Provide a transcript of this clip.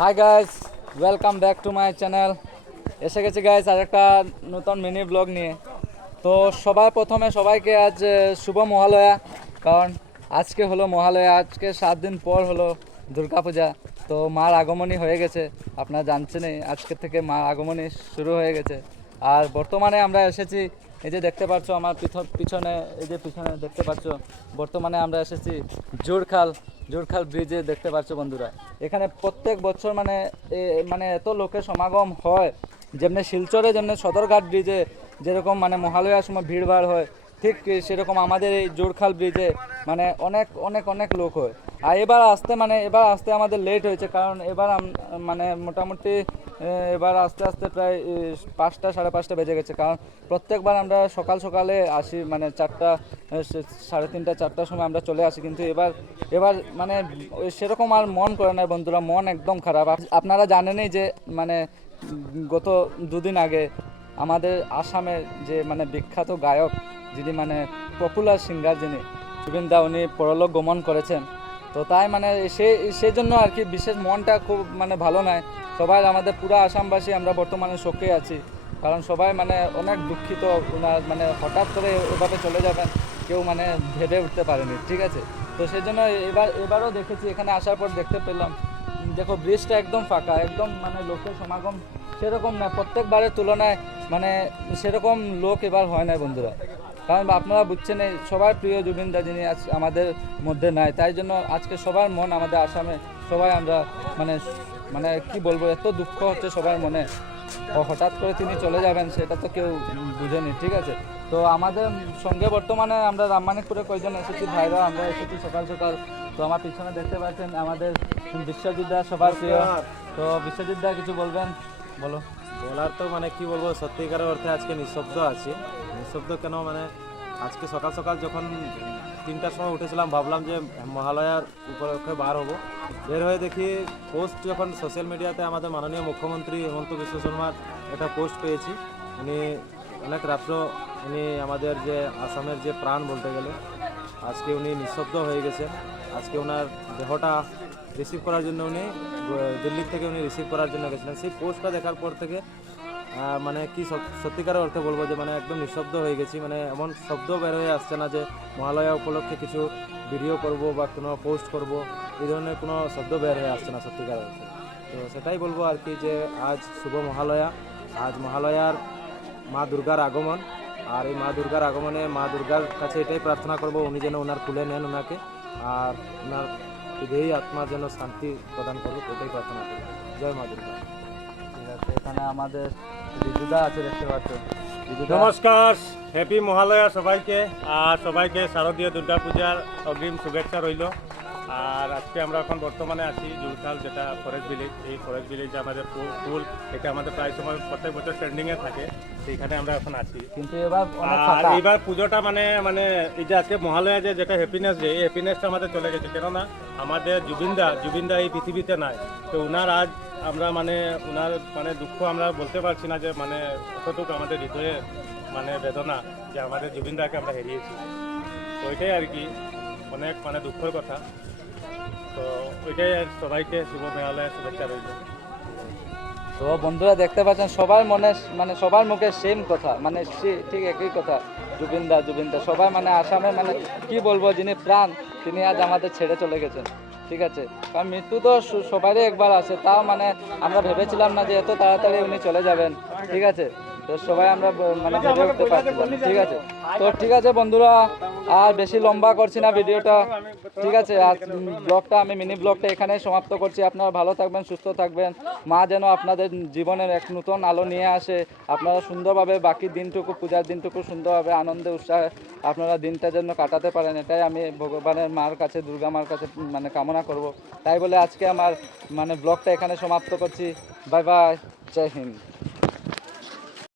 Hi guys, welcome back to my channel. এসে গেছি guys আর একটা নতুন মিনি ব্লগ নিয়ে। তো প্রথমে সবাইকে আজ শুভ মহালয়া। কারণ আজকে হলো মহালয়া, আজকে 7 দিন পর হলো দুর্গাপূজা। তো মার আগমনী হয়ে গেছে, আপনারা জানছেনই আজকে থেকে মার আগমনী শুরু হয়ে গেছে। আর বর্তমানে আমরা এসেছি, এই যে দেখতে পাচ্ছ আমার পিছনে, এই যে পিছনে দেখতে পাচ্ছ, বর্তমানে আমরা এসেছি জোরখাল ব্রিজে। দেখতে পাচ্ছ বন্ধুরা, এখানে প্রত্যেক বছর মানে এত লোকের সমাগম হয়, যেমনি শিলচরে যেমনি সদরঘাট ব্রিজে যেরকম মানে মহালয়ার সময় ভিড়ভাড় হয়, ঠিক সেরকম আমাদের এই জোরখাল ব্রিজে মানে অনেক অনেক অনেক লোক হয়। আর এবার আসতে আমাদের লেট হয়েছে, কারণ এবার মানে মোটামুটি এবার আস্তে আস্তে প্রায় 5টা সাড়ে 5টা বেজে গেছে। কারণ প্রত্যেকবার আমরা সকালে আসি, মানে 4টা সাড়ে 3টা 4টার সময় আমরা চলে আসি, কিন্তু এবার মানে সেরকম আর মন করে না বন্ধুরা, মন একদম খারাপ। আপনারা জানেনই যে মানে গত 2 দিন আগে আমাদের আসামের যে মানে বিখ্যাত গায়ক, যিনি মানে পপুলার সিঙ্গার, যিনি জুবিন দা, উনি পরলোক গমন করেছেন। তো তাই মানে সেই জন্য আর কি বিশেষ মনটা খুব মানে ভালো নয়। সবাই আমাদের পুরো আসামবাসী আমরা বর্তমানে শোকে আছি, কারণ সবাই মানে অনেক দুঃখিত। ওনার মানে হঠাৎ করে এভাবে চলে যাবেন, কেউ মানে ভেবে উঠতে পারেনি, ঠিক আছে। তো সেই জন্য এবারও দেখেছি, এখানে আসার পর দেখতে পেলাম, দেখো ব্রিজটা একদম ফাঁকা, একদম মানে লোকের সমাগম সেরকম না, প্রত্যেকবারের তুলনায় মানে সেরকম লোক এবার হয় না বন্ধুরা। কারণ আপনারা বুঝছেন এই সবার প্রিয় জুবিন দা, যিনি আজ আমাদের মধ্যে নাই, তাই জন্য আজকে সবার মন আমাদের আসামে সবাই আমরা মানে মানে কি বলবো, এত দুঃখ হচ্ছে সবার মনে। হঠাৎ করে তিনি চলে যাবেন সেটা তো কেউ বুঝেনি, ঠিক আছে। তো আমাদের সঙ্গে বর্তমানে আমরা রামমানিকপুরে কয়েকজন এসেছি ভাইরা, আমরা এসেছি সকাল সকাল। তো আমার পিছনে দেখতে পাচ্ছেন আমাদের বিশ্বজিৎ দা, সবার প্রিয়। তো বিশ্বজিৎ দা কিছু বলবেন, বলো। বলার তো মানে কি বলবো, সত্যিকারের অর্থে আজকে নিঃশব্দ আছি। নিঃশব্দ কেন মানে আজকে সকাল সকাল যখন 3টার সময় উঠেছিলাম, ভাবলাম যে মহালয়ার উপলক্ষে বার হবো। বের হয়ে দেখি পোস্ট, যখন সোশ্যাল মিডিয়াতে আমাদের মাননীয় মুখ্যমন্ত্রী হেমন্ত বিশ্ব শর্মার একটা পোস্ট পেয়েছি। উনি অনেক রাত্র, উনি আমাদের যে আসামের যে প্রাণ বলতে গেলে, আজকে উনি নিঃশব্দ হয়ে গেছেন। আজকে ওনার দেহটা রিসিভ করার জন্য উনি দিল্লি থেকে উনি রিসিভ করার জন্য গেছিলেন। সেই পোস্টটা দেখার পর থেকে মানে কি সত্যিকারের অর্থে বলবো যে মানে একদম নিঃশব্দ হয়ে গেছি। মানে এমন শব্দ বের হয়ে আসছে না যে মহালয়া উপলক্ষে কিছু ভিডিও করব বা কোনো পোস্ট করব, এই ধরনের কোনো শব্দ বের হয়ে আসছে না সত্যিকারের অর্থে। তো সেটাই বলবো আর কি, যে আজ শুভ মহালয়া, আজ মহালয়ার মা দুর্গার আগমন। আর এই মা দুর্গার আগমনে মা দুর্গার কাছে এটাই প্রার্থনা করব, উনি যেন ওনার কুলে নেন ওনাকে, আর ওনার হৃদয়ী আত্মা যেন শান্তি প্রদান করুক, এটাই প্রার্থনা করি। জয় মা দুর্গা। ঠিক আছে, এখানে আমাদের রিজুদা আছে, দেখতে পাচ্ছ। রিজুদা, নমস্কার, হ্যাপি মহালয়া সবাইকে। আর সবাইকে শারদীয় দুর্গা পূজার অগ্রিম শুভেচ্ছা রইল। আর আজকে আমরা এখন বর্তমানে আছি জুরখাল, যেটা ফরেস্ট ভিলেজ। এই ফরেস্ট ভিলেজে আমাদের পুল, এটা আমাদের প্রায় সময় প্রত্যেক বছর ট্রেন্ডিংয়ে থাকে, সেইখানে আমরা এখন আছি। কিন্তু এবার অনেক আর ফাঁকা। এইবার পুজোটা মানে মানে এই যে আজকে মহালয়া, যেটা হ্যাপিনেস ডে, এই হ্যাপিনেসটা আমাদের চলে গেছে। কেননা আমাদের জুবিনদা এই পৃথিবীতে নাই। তো ওনার আজ আমরা মানে ওনার মানে দুঃখ আমরা বলতে পারছি না, যে মানে কতটুকু আমাদের হৃদয়ে মানে বেদনা, যে আমাদের জুবিনদাকে আমরা হারিয়েছি। তো ওইটাই আর কি, অনেক মানে দুঃখের কথা। তো ওইটাই আর, সবাইকে শুভ মহালয়া শুভেচ্ছা রইল। তো বন্ধুরা দেখতে পাচ্ছেন সবার মনে মানে সবার মুখে সেম কথা, মানে ঠিক একই কথা, জুবিনদা সবাই মানে আসামে মানে কি বলবো, যিনি প্রাণ, তিনি আজ আমাদের ছেড়ে চলে গেছেন, ঠিক আছে। কারণ মৃত্যু তো সবারই একবার আসে, তাও মানে আমরা ভেবেছিলাম না যে এত তাড়াতাড়ি উনি চলে যাবেন, ঠিক আছে। তো সবাই আমরা মানে ভেবে উঠতে পারছিলাম, ঠিক আছে। তো ঠিক আছে বন্ধুরা, আর বেশি লম্বা করছি না ভিডিওটা, ঠিক আছে। আজ ব্লগটা, আমি মিনি ব্লগটা এখানেই সমাপ্ত করছি। আপনারা ভালো থাকবেন, সুস্থ থাকবেন। মা যেন আপনাদের জীবনের এক নতুন আলো নিয়ে আসে, আপনারা সুন্দরভাবে বাকি দিনটুকু, পূজার দিনটুকু সুন্দরভাবে আনন্দে উৎসাহে আপনারা দিনটা যেন কাটাতে পারেন, এটাই আমি ভগবানের মার কাছে, দুর্গা মার কাছে মানে কামনা করব। তাই বলে আজকে আমার মানে ব্লগটা এখানে সমাপ্ত করছি। বাই বাই, জয় হিন্দ।